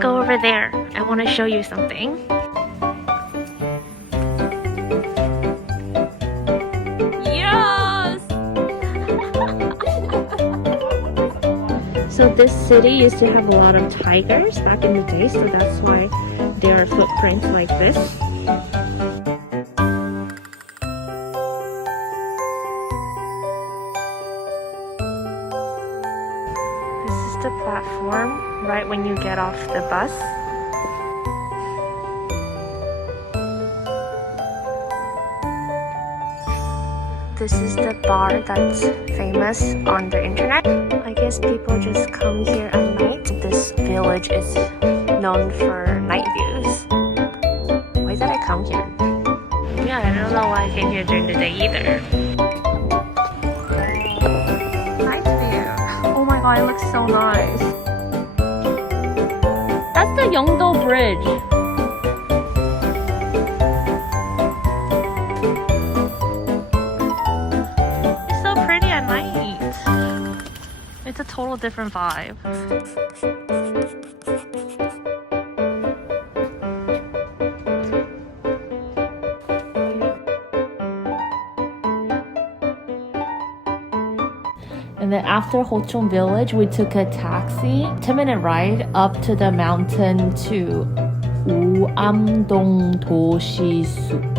go over there. I want to show you something. Yes! So this city used to have a lot of tigers back in the day, so that's why there are footprints like this. The platform right when you get off the bus. This is the bar that's famous on the internet. I guess people just come here at night. This village is known for night views. Why did I come here? Yeah, I don't know why I came here during the day either. Oh, it looks so nice. That's the Yeongdo Bridge. It's so pretty at night. It's a total different vibe. And then after Hochon village, we took a taxi, 10-minute ride up to the mountain to 우암동 도시숲.